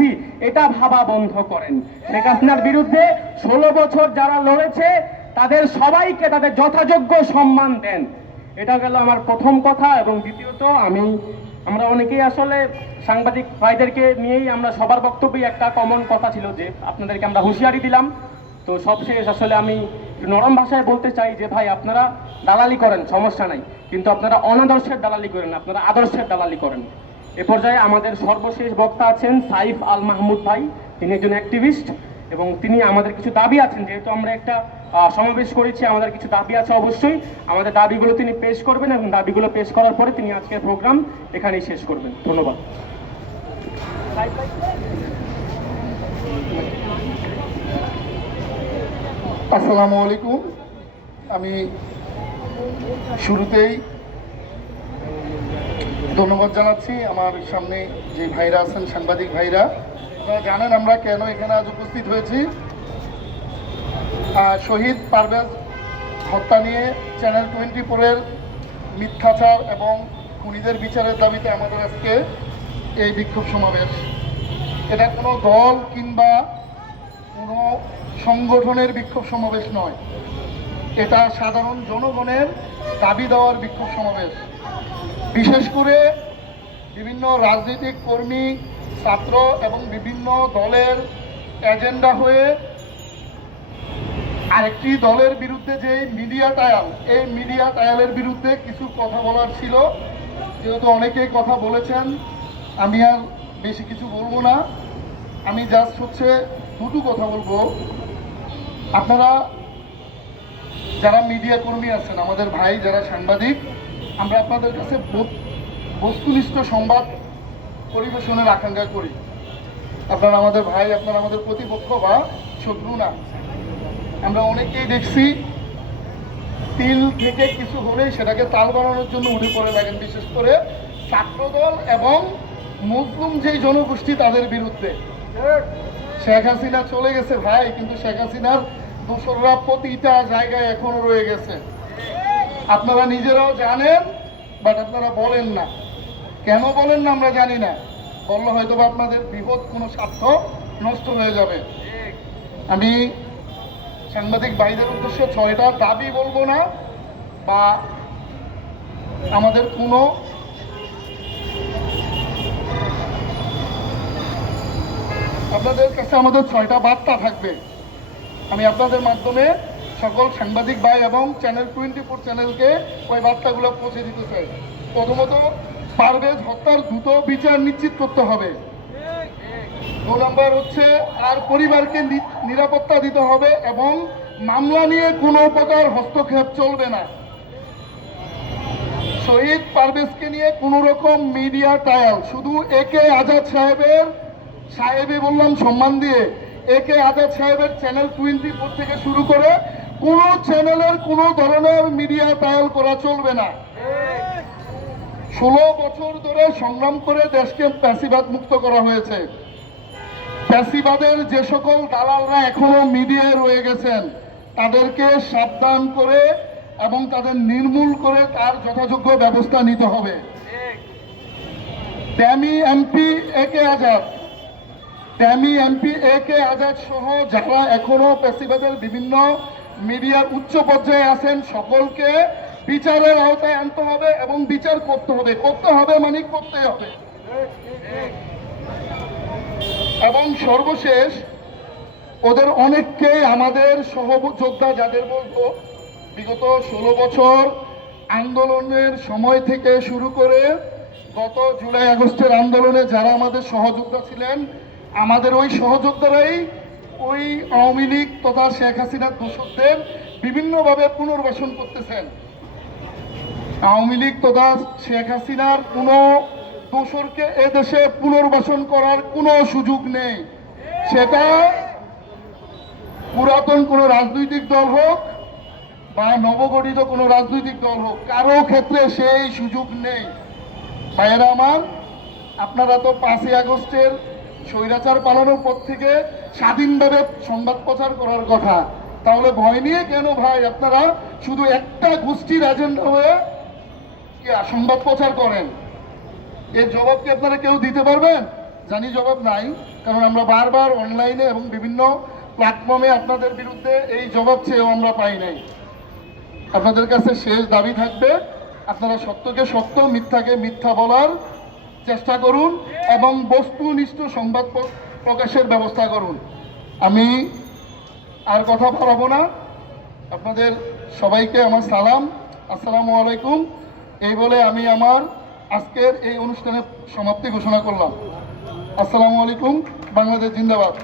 বিরোধী, এটা ভাবা বন্ধ করেন। শেখ হাসিনার বিরুদ্ধে ষোলো বছর যারা লড়েছে, তাদের সবাইকে তাদের যথাযোগ্য সম্মান দেন। এটা গেল আমার প্রথম কথা এবং দ্বিতীয়ত আমি, আমরা অনেকেই আসলে সাংবাদিক ভাইদেরকে নিয়েই আমরা সবার বক্তব্যই একটা কমন কথা ছিল যে, আপনাদেরকে আমরা হুঁশিয়ারি দিলাম। তো সবশেষ আসলে আমি নরম ভাষায় বলতে চাই যে, ভাই, আপনারা দালালি করেন, সমস্যা নাই। কিন্তু আপনারা অনাদর্শের দালালি করেন, আপনারা আদর্শের দালালি করেন। এ পর্যায়ে আমাদের সর্বশেষ বক্তা আছেন সাইফ আল মাহমুদ ভাই। তিনি একজন অ্যাক্টিভিস্ট এবং তিনি আমাদের কিছু দাবি আছেন। যেহেতু আমরা একটা সমাবেশ করেছি, আমাদের কিছু দাবি আছে অবশ্যই। আমাদের দাবিগুলো তিনি পেশ করবেন এবং দাবিগুলো পেশ করার পরে তিনি আজকের প্রোগ্রাম এখানেই শেষ করবেন। ধন্যবাদ। আসসালামু আলাইকুম। আমি শুরুতেই ধন্যবাদ জানাচ্ছি আমার সামনে যে ভাইরা আছেন, সাংবাদিক ভাইরা। আপনারা জানেন আমরা কেন এখানে আজ উপস্থিত হয়েছি। শহীদ পারভেজ হত্যা নিয়ে চ্যানেল টোয়েন্টি ফোরের মিথ্যাচার এবং খুনিদের বিচারের দাবিতে আমাদের আজকে এই বিক্ষোভ সমাবেশ। এটা কোনো দল কিংবা কোনো সংগঠনের বিক্ষোভ সমাবেশ নয়। এটা সাধারণ জনগণের দাবি দেওয়ার বিক্ষোভ সমাবেশ। বিশেষ করে বিভিন্ন রাজনৈতিক কর্মী, ছাত্র এবং বিভিন্ন দলের এজেন্ডা হয়ে আরেকটি দলের বিরুদ্ধে যে মিডিয়া টায়াল এই মিডিয়া টায়ালের বিরুদ্ধে কিছু কথা বলার ছিল। যেহেতু অনেকেই কথা বলেছেন, আমি আর বেশি কিছু বলব না। আমি জাস্ট হচ্ছে দুটো কথা বলব। আপনারা যারা মিডিয়া কর্মী আছেন, আমাদের ভাই যারা সাংবাদিক আমরা আপনাদের কাছে বস্তুনিষ্ঠ সংবাদ পরিবেশনের আকাঙ্ক্ষা করি। আপনারা আমাদের ভাই, আপনারা আমাদের প্রতিপক্ষ বা শত্রু না। আমরা অনেকেই দেখছি, তিল থেকে কিছু হলেই সেটাকে তাল বানানোর জন্য উঠে পড়ে লাগেন বিশেষ করে ছাত্রদল এবং মুসলিম যেই জনগোষ্ঠী তাদের বিরুদ্ধে। শেখ হাসিনা চলে গেছে ভাই, কিন্তু শেখ হাসিনার দোসররা প্রতিটা জায়গায় এখনও রয়ে গেছে। আপনারা নিজেরাও জানেন বাট আপনারা বলেন না। কেন বলেন না আমরা জানি না। বললে হয়তো বা আপনাদের বৃহৎ কোনো স্বার্থ নষ্ট হয়ে যাবে। আমি সাংবাদিক ভাইদের উদ্দেশ্যে ছয়টা দাবি বলব না, বা আমাদের কোনো আপনাদের কাছে আমাদের ছয়টা বার্তা থাকবে। আমি আপনাদের মাধ্যমে সকল সাংবাদিক ভাই এবং চ্যানেল টোয়েন্টি ফোর চ্যানেলকে ওই বার্তাগুলো পৌঁছে দিতে চাই। প্রথমত, পারভেজ হত্যার দ্রুত বিচার নিশ্চিত করতে হবে। দু নম্বর হচ্ছে, আর পরিবারকে নিরাপত্তা দিতে হবে এবং মামলা নিয়ে কোনো প্রকার হস্তক্ষেপ চলবে না। শহীদ পারভেজকে নিয়ে কোনো রকম মিডিয়া ট্রায়াল, শুধু একে আজাদ সাহেবের, সাহেবে বললাম সম্মান দিয়ে একে আজাদ সাহেবের চ্যানেল টোয়েন্টি ফোর থেকে শুরু করে কোনো চ্যানেলের কোনো ধরনের মিডিয়া ট্রায়াল করা চলবে না। ষোলো বছর ধরে সংগ্রাম করে দেশকে প্যাসিবাদ মুক্ত করা হয়েছে। প্যাসিবাদের যে সকল দালালরা এখনও মিডিয়ায় রয়ে গেছেন, তাদেরকে সাবধান করে এবং তাদের নির্মূল করে তার যথাযোগ্য ব্যবস্থা নিতে হবে। ট্যামি এমপি এ কে আজাদ ট্যামি এমপি এ কে আজাদ সহ যারা এখনও প্যাসিবাদের বিভিন্ন মিডিয়ার উচ্চ পর্যায়ে আছেন, সকলকে বিচারের আওতায় আনতে হবে এবং বিচার করতে হবে। করতে হবে মানে করতে হবে। এবং সর্বশেষ, ওদের অনেককে আমাদের সহযোদ্ধা যাদের বলব, বিগত ষোলো বছর আন্দোলনের সময় থেকে শুরু করে গত জুলাই আগস্টের আন্দোলনে যারা আমাদের সহযোদ্ধা ছিলেন, আমাদের ওই সহযোদ্ধারাই ওই আওয়ামী লীগ তথা শেখ হাসিনার দোষকদের বিভিন্নভাবে পুনর্বাসন করতেছেন। আওয়ামী লীগ তথা শেখ হাসিনার কোনো দোসরকে এদেশে পুনর্বাসন করার কোনো সুযোগ নেই। সেটা পুরাতন কোনো রাজনৈতিক দল হোক বা নবগঠিত কোনো রাজনৈতিক দল হোক, কারও ক্ষেত্রে সেই সুযোগ নেই। ভাইয়েরা আমার, আপনারা তো পাঁচই আগস্টের স্বৈরাচার পালনের পর থেকে স্বাধীনভাবে সংবাদ প্রচার করার কথা। তাহলে ভয় নিয়ে কেন ভাই? আপনারা শুধু একটা গোষ্ঠীর এজেন্ডা হয়ে সংবাদ প্রচার করেন? এর জবাব কি আপনারা কেউ দিতে পারবেন? জানি জবাব নাই, কারণ আমরা বারবার অনলাইনে এবং বিভিন্ন প্ল্যাটফর্মে আপনাদের বিরুদ্ধে এই জবাব চেয়েও আমরা পাই নাই। আপনাদের কাছে শেষ দাবি থাকবে, আপনারা সত্যকে সত্য, মিথ্যাকে মিথ্যা বলার চেষ্টা করুন এবং বস্তুনিষ্ঠ সংবাদ প্রকাশের ব্যবস্থা করুন। আমি আর কথা বাড়াবো না। আপনাদের সবাইকে আমার সালাম। আসসালামু আলাইকুম। এই বলে আমি আমার আজকের এই অনুষ্ঠানের সমাপ্তি ঘোষণা করলাম। আসসালামু আলাইকুম, বাংলাদেশ জিন্দাবাদ।